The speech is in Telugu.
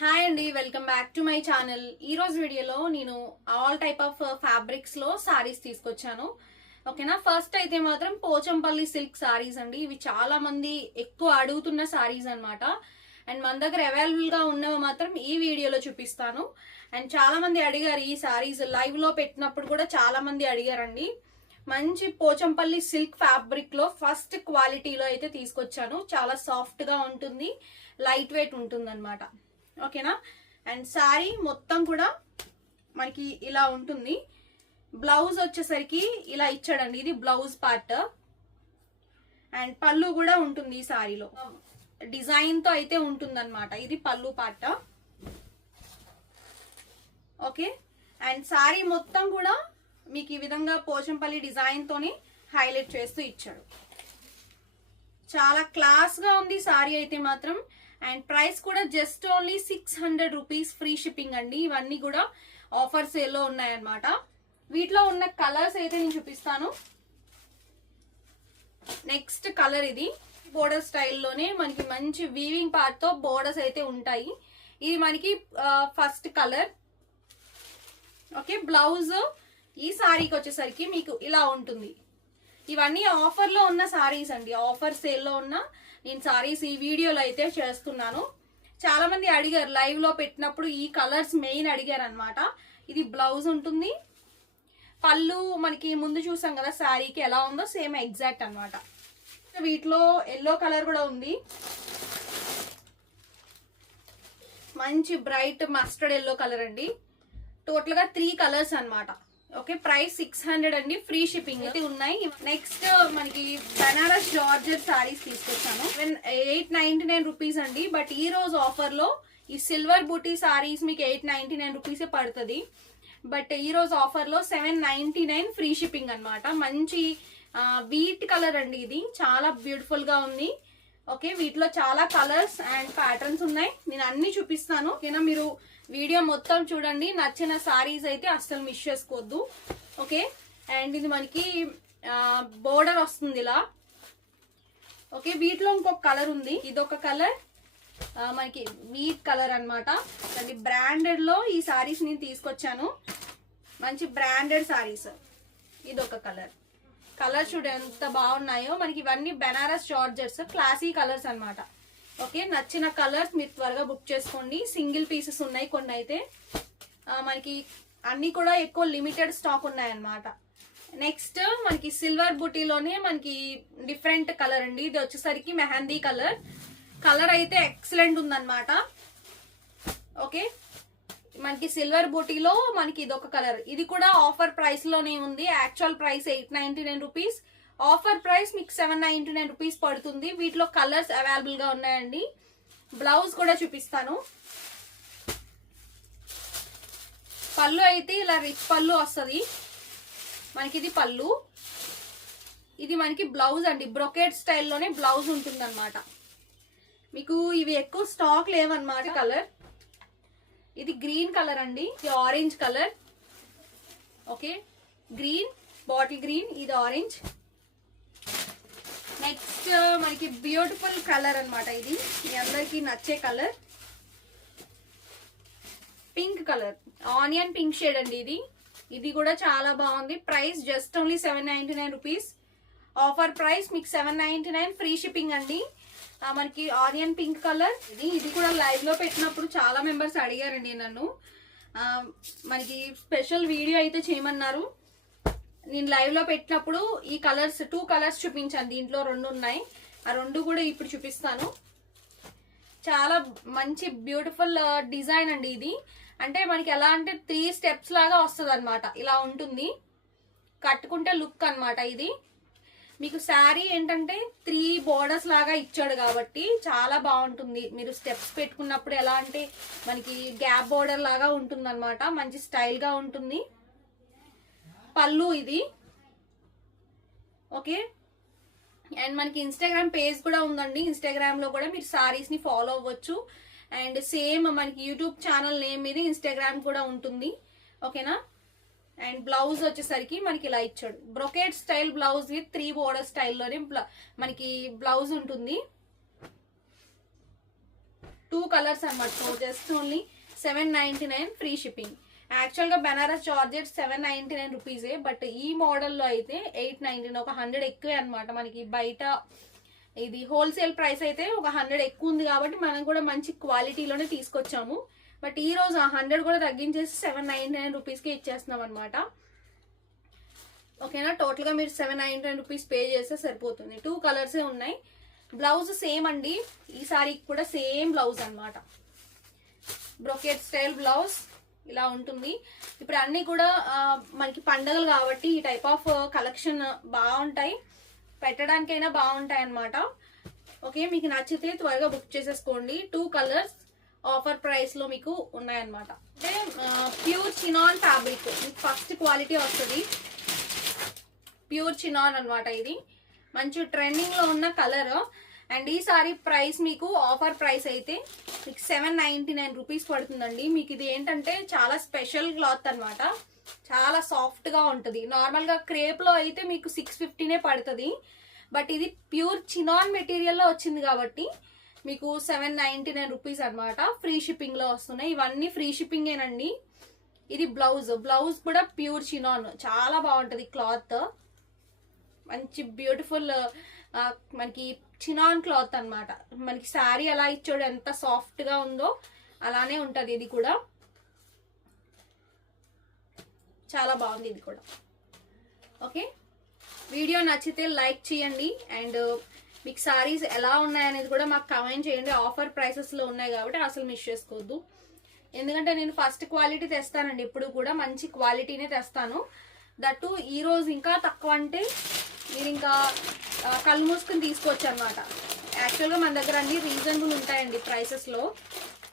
హాయ్ అండి, welcome back to my channel. ఈ రోజు వీడియోలో నేను ఆల్ టైప్ ఆఫ్ ఫ్యాబ్రిక్స్ లో సారీస్ తీసుకొచ్చాను. ఓకేనా. ఫస్ట్ అయితే మాత్రం పోచంపల్లి సిల్క్ సారీస్ అండి. ఇవి చాలా మంది ఎక్కువ అడుగుతున్న సారీస్ అన్నమాట. అండ్ మన దగ్గర అవైలబుల్ గా ఉన్నవి మాత్రం ఈ వీడియోలో చూపిస్తాను. అండ్ చాలా మంది అడిగారు ఈ సారీస్, లైవ్ లో పెట్టినప్పుడు కూడా చాలా మంది అడిగారండి. మంచి పోచంపల్లి సిల్క్ ఫ్యాబ్రిక్ లో ఫస్ట్ క్వాలిటీలో అయితే తీసుకొచ్చాను. చాలా సాఫ్ట్ గా ఉంటుంది, లైట్ వెయిట్ ఉంటుంది అనమాట. ఓకేనా. అండ్ శారీ మొత్తం కూడా మనకి ఇలా ఉంటుంది. బ్లౌజ్ వచ్చేసరికి ఇలా ఇచ్చాడండి, ఇది బ్లౌజ్ పార్ట్. అండ్ పళ్ళు కూడా ఉంటుంది ఈ శారీలో, డిజైన్ తో అయితే ఉంటుంది అనమాట. ఇది పళ్ళు పార్ట్. ఓకే. అండ్ శారీ మొత్తం కూడా మీకు ఈ విధంగా పోచంపల్లి డిజైన్ తోని హైలైట్ చేస్తూ ఇచ్చాడు. చాలా క్లాస్ గా ఉంది శారీ అయితే మాత్రం. అండ్ ప్రైస్ కూడా just only 600 rupees, free shipping అండి. ఇవన్నీ కూడా ఆఫర్ సేల్ లో ఉన్నాయన్నమాట. వీటిలో ఉన్న కలర్స్ అయితే నేను చూపిస్తాను. నెక్స్ట్ కలర్ ఇది బోర్డర్ స్టైల్లోనే మనకి మంచి వీవింగ్ పార్ట్ తో బోర్డర్స్ అయితే ఉంటాయి. ఇది మనకి ఫస్ట్ కలర్. ఓకే. బ్లౌజ్ ఈ సారీకి వచ్చేసరికి మీకు ఇలా ఉంటుంది. ఇవన్నీ ఆఫర్ లో ఉన్న సారీస్ అండి, ఆఫర్ సేల్ లో ఉన్న నేను సారీస్ ఈ వీడియోలో అయితే చేస్తున్నాను. చాలా మంది అడిగారు, లైవ్ లో పెట్టినప్పుడు ఈ కలర్స్ మెయిన్ అడిగారు అనమాట. ఇది బ్లౌజ్ ఉంటుంది. పళ్ళు మనకి ముందు చూసాం కదా శారీకి ఎలా ఉందో సేమ్ ఎగ్జాక్ట్ అనమాట. వీటిలో ఎల్లో కలర్ కూడా ఉంది, మంచి బ్రైట్ మస్టర్డ్ ఎల్లో కలర్ అండి. టోటల్ గా 3 కలర్స్ అనమాట. ఓకే. ప్రైస్ 600 అండి, ఫ్రీ షిప్పింగ్ అయితే ఉన్నాయి. నెక్స్ట్ మనకి బనారస్ జార్జెట్ సారీస్ తీసుకొచ్చాను. 899 రూపీస్ అండి. బట్ ఈ రోజు ఆఫర్ లో ఈ సిల్వర్ బూటీ సారీస్ మీకు 899 రూపీసే పడుతుంది. బట్ ఈ రోజు ఆఫర్ లో 799 ఫ్రీ షిప్పింగ్ అనమాట. మంచి వీట్ కలర్ అండి, ఇది చాలా బ్యూటిఫుల్ గా ఉంది. ఓకే. వీటిలో చాలా కలర్స్ అండ్ ప్యాటర్న్స్ ఉన్నాయి, నేను అన్ని చూపిస్తాను. ఓకేనా. మీరు వీడియో మొత్తం చూడండి, నచ్చిన సారీస్ అయితే అస్సలు మిస్ చేసుకోవద్దు. ఓకే. అండ్ ఇది మనకి బోర్డర్ వస్తుంది ఇలా. ఓకే. వీటిలో ఇంకొక కలర్ ఉంది, ఇదొక కలర్ మనకి వీట్ కలర్ అనమాట. అండ్ బ్రాండెడ్ లో ఈ సారీస్ నేను తీసుకొచ్చాను, మంచి బ్రాండెడ్ సారీస్. ఇదొక కలర్. కలర్ చూడ ఎంత బాగున్నాయో. మనకి ఇవన్నీ బెనారస్ జార్జెట్స్, క్లాసీ కలర్స్ అనమాట. ఓకే. నచ్చిన కలర్స్ మీరు త్వరగా బుక్ చేసుకోండి. సింగిల్ పీసెస్ ఉన్నాయి కొన్ని అయితే, మనకి అన్ని కూడా ఎక్కువ లిమిటెడ్ స్టాక్ ఉన్నాయన్నమాట. నెక్స్ట్ మనకి సిల్వర్ బుటీలోనే మనకి డిఫరెంట్ కలర్ అండి. ఇది వచ్చేసరికి మెహందీ కలర్. కలర్ అయితే ఎక్సలెంట్ ఉందన్నమాట. ఓకే. మనకి సిల్వర్ బూటీలో మనకి ఇదొక కలర్. ఇది కూడా ఆఫర్ ప్రైస్ లోనే ఉంది. Actual price 899 rupees, offer price మీకు 799 రూపీస్ పడుతుంది. వీటిలో కలర్స్ అవైలబుల్ గా ఉన్నాయండి. బ్లౌజ్ కూడా చూపిస్తాను. పళ్ళు అయితే ఇలా రిచ్ పళ్ళు వస్తుంది మనకి. ఇది పళ్ళు, ఇది మనకి బ్లౌజ్ అండి. బ్రొకేట్ స్టైల్లోనే బ్లౌజ్ ఉంటుంది అనమాట. మీకు ఇవి ఎక్కువ స్టాక్ లేవన్నమాట. కలర్ ఇది గ్రీన్ కలర్ అండి, ఇది orange colour. Okay. Green, bottle green, ఇది ఆరెంజ్. నెక్స్ట్ మనకి బ్యూటిఫుల్ కలర్ అనమాట. ఇది మీ అందరికి నచ్చే colour, pink colour, onion pink shade అండి ఇది. ఇది కూడా చాలా బాగుంది. Price just only 799 rupees. Offer price మీకు 799, ఫ్రీ షిప్పింగ్ అండి. మనకి ఆనియన్ పింక్ కలర్ ఇది కూడా లైవ్ లో పెట్టినప్పుడు చాలా మెంబర్స్ అడిగారండి నన్ను. మనకి స్పెషల్ వీడియో అయితే చేయమన్నారు. నేను లైవ్ లో పెట్టినప్పుడు ఈ కలర్స్ 2 కలర్స్ చూపించాను. దీంట్లో 2 ఉన్నాయి, ఆ 2 కూడా ఇప్పుడు చూపిస్తాను. చాలా మంచి బ్యూటిఫుల్ డిజైన్ అండి ఇది. అంటే మనకి ఎలా అంటే 3 స్టెప్స్ లాగా వస్తుంది అనమాట. ఇలా ఉంటుంది కట్టుకుంటే లుక్ అనమాట. ఇది మీకు శారీ ఏంటంటే 3 బోర్డర్స్ లాగా ఇచ్చాడు కాబట్టి చాలా బాగుంటుంది. మీరు స్టెప్స్ పెట్టుకున్నప్పుడు ఎలా అంటే మనకి గ్యాప్ బోర్డర్ లాగా ఉంటుంది అనమాట. మంచి స్టైల్ గా ఉంటుంది. పళ్ళు ఇది. ఓకే. అండ్ మనకి ఇన్స్టాగ్రామ్ పేజ్ కూడా ఉందండి. ఇన్స్టాగ్రామ్ లో కూడా మీరు సారీస్ ని ఫాలో అవ్వచ్చు. అండ్ సేమ్ మనకి యూట్యూబ్ ఛానల్ నేమ్ మీద ఇన్స్టాగ్రామ్ కూడా ఉంటుంది. ఓకేనా. అండ్ బ్లౌజ్ వచ్చేసరికి మనకి ఇలా ఇచ్చాడు, brocade style blouse with 3 border స్టైల్లోనే మనకి బ్లౌజ్ ఉంటుంది. 2 కలర్స్ అనమాట. So just only 799 free shipping. యాక్చువల్గా బెనారస్ జార్జెట్ 799 రూపీసే, బట్ ఈ మోడల్లో అయితే 899, ఒక 100 ఎక్కువే అనమాట. మనకి బయట ఇది హోల్సేల్ ప్రైస్ అయితే ఒక 100 ఎక్కువ ఉంది కాబట్టి మనం కూడా మంచి క్వాలిటీలోనే తీసుకొచ్చాము. బట్ ఈ రోజు ఆ 100 కూడా తగ్గించేసి 799 రూపీస్కి ఇచ్చేస్తున్నాం అనమాట. ఓకేనా, టోటల్గా మీరు 799 రూపీస్ పే చేస్తే సరిపోతుంది. 2 కలర్సే ఉన్నాయి. బ్లౌజ్ సేమ్ అండి, ఈ సారీకి కూడా సేమ్ బ్లౌజ్ అనమాట. బ్రొకెట్ స్టైల్ బ్లౌజ్ ఇలా ఉంటుంది. ఇప్పుడు అన్నీ కూడా మనకి పండగలు కాబట్టి ఈ టైప్ ఆఫ్ కలెక్షన్ బాగుంటాయి, పెట్టడానికైనా బాగుంటాయి అనమాట. ఓకే, మీకు నచ్చితే త్వరగా బుక్ చేసేసుకోండి. 2 కలర్స్ ఆఫర్ ప్రైస్ లో మీకు ఉన్నాయన్నమాట. అంటే ప్యూర్ చినాన్ ఫ్యాబ్రిక్, మీకు ఫస్ట్ క్వాలిటీ వస్తుంది. ప్యూర్ చినాన్ అనమాట. ఇది మంచి ట్రెండింగ్ లో ఉన్న కలర్. అండ్ ఈ సారీ ప్రైస్ మీకు ఆఫర్ ప్రైస్ అయితే మీకు 799 రూపీస్ పడుతుందండి. మీకు ఇది ఏంటంటే చాలా స్పెషల్ క్లాత్ అనమాట, చాలా సాఫ్ట్ గా ఉంటుంది. నార్మల్ గా క్రేప్ లో అయితే మీకు 650నే పడుతుంది, బట్ ఇది ప్యూర్ చినాన్ మెటీరియల్ లో వచ్చింది కాబట్టి మీకు 799 రూపీస్ అనమాట. ఫ్రీ షిప్పింగ్ లో వస్తున్నాయి. ఇవన్నీ ఫ్రీ షిప్పింగేనండి. ఇది బ్లౌజ్, బ్లౌజ్ కూడా ప్యూర్ చినాన్, చాలా బాగుంటుంది క్లాత్. మంచి బ్యూటిఫుల్ మనకి చినాన్ క్లాత్ అన్నమాట. మనకి శారీ ఎలా ఇచ్చాడు, ఎంత సాఫ్ట్ గా ఉందో అలానే ఉంటది. ఇది కూడా చాలా బాగుంది, ఇది కూడా. ఓకే, వీడియో నచ్చితే లైక్ చేయండి. అండ్ మీకు సారీస్ ఎలా ఉన్నాయనేది కూడా మాకు కమెంట్ చేయండి. ఆఫర్ ప్రైసెస్ లో ఉన్నాయి కాబట్టి అసలు మిస్ చేసుకోవద్దు. ఎందుకంటే నేను ఫస్ట్ క్వాలిటీ తెస్తానండి, ఎప్పుడు కూడా మంచి క్వాలిటీనే తెస్తాను. దట్టు ఈ రోజు ఇంకా తక్కువ అంటే మీరు ఇంకా కళ్ళు మూసుకుని తీసుకోవచ్చు అనమాట. యాక్చువల్గా మన దగ్గర అన్ని రీజనబుల్ ఉంటాయండి ప్రైసెస్లో.